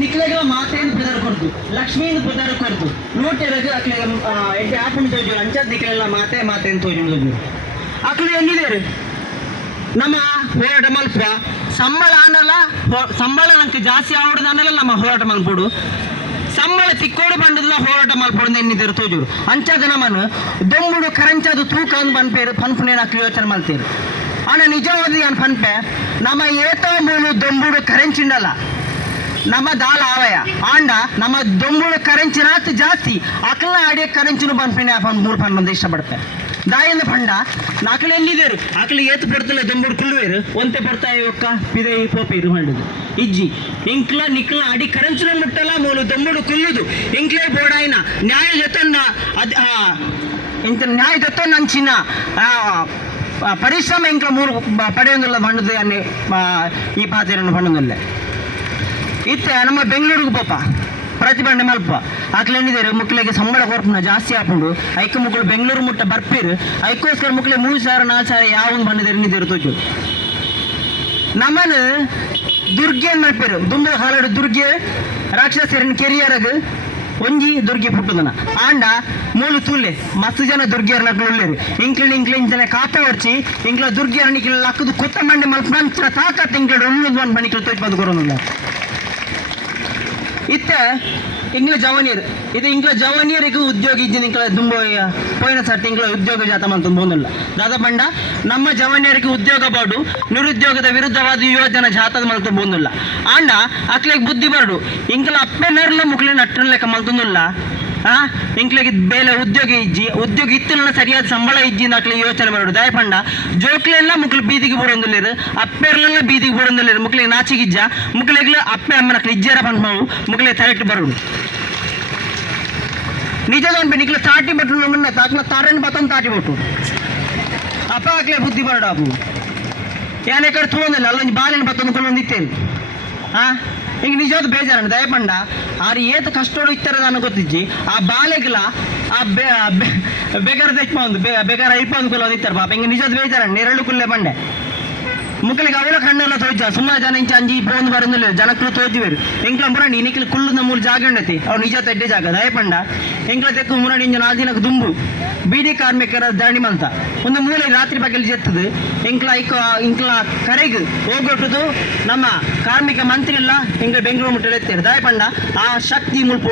ನಿಕ್ಲೆಗ ಮಾತೆಯನ್ನು ಪುದರ್ ಕೊಡ್ದು, ಲಕ್ಷ್ಮಿಯನ್ನು ಪುದರ್ ಕೊಡ್ದು ನೋಟಿರಗ ಅಕ್ಲೆ ಎಡ್ಡೆ ಆಪಣ ತೋಜು ಅಂಚದ್ ನಿಕ್ಲೆಲ್ಲ ಮಾತೆ ಮಾತೆಯನ್ನು ತೋಜು ಅಕ್ಲೆ ಎಲ್ಲಿದೇರು ನಮ್ಮ ಹೋರಾಟ ಮಲ್ಪ ಸಂಬಳ ಅನ್ನಲ್ಲ ಸಂಬಳ ನಂಗೆ ಜಾಸ್ತಿ ಆವಡದ ಅನ್ನಲ್ಲ, ನಮ್ಮ ಹೋರಾಟ ಮಲ್ಪುಡು ಸಂಬಳ ತಿಕ್ಕೋಡು ಬಂಡದಲ್ಲ ಹೋರಾಟ ಮಲ್ಪುಡು ಎನ್ನಿದ್ರು ತೋಜುರು ಅಂಚಾದ ನಮ್ಮನ್ನು ದೊಂಬುಡು ಕರಂಚದು ತೂಕ ಅಂದ್ ಬಂದ್ಪೇರು ಪನ್ಪುನೇನ ಯೋಚನೆ ಮಲ್ತೇರು ಅಣ್ಣ ನಿಜವಾದ ಏನು ಪನ್ಪೆ? ನಮ್ಮ ಏತೋ ಮೂಲು ದೊಂಬುಡು ಕರೆಂಚಿಂಡಲ್ಲ. ನಮ್ಮ ದಾಲ ಆವಯ ಆಂಡ ನಮ್ಮ ದೊಂಬುಳು ಕರೆಂಚಿನಾತ್ ಜಾಸ್ತಿ. ಅಕಲ ಆಡಿಯ ಕರೆಂಚಿನ ಪನ್ಪಿನ ಪನ್ ಮೂರು ಪನ್ನೊಂದು ಇಷ್ಟಪಡ್ತೆ ದಾಯಿಂದ ಪಂಡ ನಾಕಲು ಎಲ್ಲಿದ್ದೇರು ಆಕಲಿ ಏತು ಪಡ್ತಲ್ಲ ದೊಂಬುಡು ಕುಳ್ಳುವೇರು? ಒಂತೆ ಪಡ್ತಾ ಇವಕ್ಕ ಪಿದೆ ಪೋಪೆ ಇದು ಮಾಡಿದ್ದು ಇಜ್ಜಿ ಇಂಕ್ಲ ನಿಕ್ಲ ಅಡಿ ಕರೆಂಚಿನ ಮುಟ್ಟಲ್ಲ ಮೂಲು ದೊಂಬುಡು ಕುಲ್ಲುದು ಇಂಕ್ಲೇ ಬೋಡಾಯಿನ ನ್ಯಾಯ ಜೊತನ್ನ ಅದ್ ಆ, ಇಂತ ನ್ಯಾಯ ಜೊತೆ ನಂಚಿನ ಆ, ಆ, ಪರಿಶ್ರಮ ಇಂಕ್ಲ ಮೂರು ಪಡೆಯೊಂದಿಲ್ಲ ಬಣ್ಣದು ಅನ್ನೆ ಆ, ಈ ಪಾತ್ರೆಯನ್ನು ಬಣ್ಣದಲ್ಲೇ ಇತ್ತೆ, ನಮ್ಮ ಬೆಂಗಳೂರಿಗೆ ಪಾಪ. ಪ್ರತಿಭಟನೆ ಮಲ್ಪ. ಆಕ್ಲೇನಿದ್ದಾರೆ ಮಕ್ಕಳಿಗೆ ಸಂಬಳ ಕೊರ್ಪುನ ಜಾಸ್ತಿ ಹಾಕೊಂಡು ಐಕ ಮಕ್ಕಳು ಬೆಂಗಳೂರು ಮುಟ್ಟ ಬರ್ಪೀರ್. ಐಕೋಸ್ಕರ ಮುಕ್ಲೆ ಮೂರು ಸಾವಿರ, ನಾಲ್ಕು ಸಾವಿರ ಯಾವ ಬಂದಿದ್ದಾರೆ ನಿಂತಿರು ತೋಜು ನಮ್ಮನ್ನು ದುರ್ಗೆ ಮಲ್ಪೇರು ದುಂಬ ಹಾಲಾಡು ದುರ್ಗೆ ರಾಕ್ಷಸರನ್ನ ಕೆರಿಯರಾಗ ಒಂಜಿ ದುರ್ಗೆ ಪುಟ್ಟದನ. ಆಂಡ ಮೂಲು ತೂಲೆ ಮಸ್ತ್ ಜನ ದುರ್ಗಿಯರ್ ನಕ್ಳುಳ್ಳೇರು ಇಂಕ್ಲಿನ ಇಂಕ್ಲಿನ ಜನ ಕಾಪ ಹೊಡ್ಚಿ ಇಂಕ್ಲ ದುರ್ಗಿಯರ್ ನಿಕ್ಲ ಲಕ್ಕದು ಕೊತ್ತ ಮಂಡೆ ಮಲ್ಪ ನಂತರ ತಾಕತ್ ಇಂಕ್ಲ ಒಂದು ಬಂದು ತೋಚ್ ಬಂದು ಕೊರೋನಿಲ್ಲ ಇತ್ತ ಇಂಗ್ಲ ಜವನಿಯರ್. ಇದು ಇಂಗ್ಲ ಜವನಿಯರಿಗೂ ಉದ್ಯೋಗ ಇದ್ದೀನಿ ಇಂಕ್ಲ ತುಂಬ ಪೋಯಿನ ಸರ್ತಿ ಇಂಕ್ಲ ಉದ್ಯೋಗ ಜಾತ ಮಂತ ಬೋನಲ್ಲ ದಾದ ಪಂಡ ನಮ್ಮ ಜವನಿಯರಿಗೆ ಉದ್ಯೋಗ ಬಾಡು, ನಿರುದ್ಯೋಗದ ವಿರುದ್ಧವಾದ ಯೋಜನೆ ಜಾತದ ಮಲ್ತು ಬೋನಲ್ಲ ಆಂಡ, ಅಕ್ಲೆಗ್ ಬುದ್ಧಿ ಬರಡು. ಇಂಕ್ಲ ಅಪ್ಪೆನರ್ಲ ಮುಕ್ಲಿನ ಅಟ್ಟನ ಲೆಕ್ಕ ಮಲ್ತೊಂದುಲ್ಲ ಆ? ಇಂಕ್ಲೆಗೆ ಬೇಲೆ ಉದ್ಯೋಗ ಇಜ್ಜಿ ಉದ್ಯೋಗ ಇತ್ತಿನ ಸರಿಯಾದ ಸಂಬಳ ಇಜ್ಜಿ ನಾಕ್ಲಿ ಯೋಚನೆ ಮಾಡೋದು ದಯಪಂಡ. ಜೋಕ್ಲೆಲ್ಲ ಮುಕ್ಳು ಬೀದಿಗೆ ಬಿಡೊಂದಿಲ್ಲೇರು ಅಪ್ಪೆರ್ಲೆಲ್ಲ ಬೀದಿಗೆ ಬಿಡೊಂದಿಲ್ಲೇರು ಮುಕ್ಳಿಗೆ ನಾಚಿಗಿಜ್ಜ ಮುಕ್ಳಿಗ್ಲ ಅಪ್ಪೆ ಅಮ್ಮ ನಕ್ಲಿ ಇಜ್ಜಾರ ಬಂದ್ ಮಾವು ಮುಕ್ಳಿಗೆ ತರಕ್ಟ್ ಬರೋಡು. ನಿಜದ ನಿಕ್ಲ ತಾಟಿ ಬಟ್ಟು ಮುನ್ನ ತಾಕ್ಲ ತಾರನ್ ಬತ್ತನ್ ತಾಟಿ ಬಟ್ಟು. ಅಪ್ಪ ಹಾಕ್ಲೆ ಬುದ್ಧಿ ಬರಡ ಅಪ್ಪು ಯಾನೆ ಕಡೆ ತೊಗೊಂಡಿಲ್ಲ ಅಲ್ಲೊಂದು ಬಾಲಿನ ಬತ್ತೊಂದು ಕೊಳ್ಳೊಂದಿತ್ತೇನು ಹಾ ಈಗ ನಿಜವಾದ ಬೇಜಾರಣ್ಣ ದಯಪಂಡ ಆರು ಏತ್ ಕಷ್ಟೋಡು ಇತ್ತರ ನನಗೆ ಗೊತ್ತಿಜ್ಜಿ ಆ ಬಾಲೆಗ್ಲ ಆ ಬೆ ಬೆ- ಬೆಗರ ತೆಚ್ಚ ಒಂದು ಬೆ ಬೆಗರ ಇಪ್ಪ ಅಂದ್ಕೊಳ್ಳೋದು ಇತ್ತರ ಪಾಪ ಹಿಂಗೆ ನಿಜವಾದ ಬೇಜಾರಣ್ಣ ನೆರಳು ಕುಲ್ಲೆ ಬಂಡೆ ಮುಕ್ಕಲಿಗೆ ಅವೆಲ್ಲ ಕಣ್ಣೆಲ್ಲ ತೋಯ್ಜ ಸುಮ್ಮನೆ ಜನ ಇಂಚ ಅಂಜಿ ಪೋಂದು ಬರಂದಿಲ್ಲ തോറ്റി വരും ಮುರಣಿ ನಿಕ್ಲಿ ಕುಲ್ಲುದ ಮೂರು ಜಾಗ ഉണ്ടെത്തി ಅವ್ರು ನಿಜ ತೆಡ್ಡೆ ಜಾಗ, ದಯಪಂಡ. ಎಂಕ್ಲ ತೆಕ್ಕು ಮುರಣಿ ಇಂಜನ ನಾಲ್ಕು ದಿನಕ್ಕೆ ದುಂಬು. ಬೀದಿ ಕಾರ್ಮಿಕರ ಧರಣಿ ಮಂತ. ಒಂದು ಮೂಲೆ ರಾತ್ರಿ ಬಗ್ಗೆ ಜೆತ್ತದು. ಎಂಕ್ಲ ಇಕ್ಕ ಇಂಕ್ಲ ಕರೆಗ್ ಹೋಗೊಟ್ಟದು ನಮ್ಮ ಕಾರ್ಮಿಕ ಮಂತ್ರಿ ಇಲ್ಲ ಎಂಕ್ಲ ಬೆಂಗಳೂರು ಮುಟ್ಟೆತ್ತಾರೆ ದಯಪಂಡ, ಆ ಶಕ್ತಿ ಮುಲ್ಪ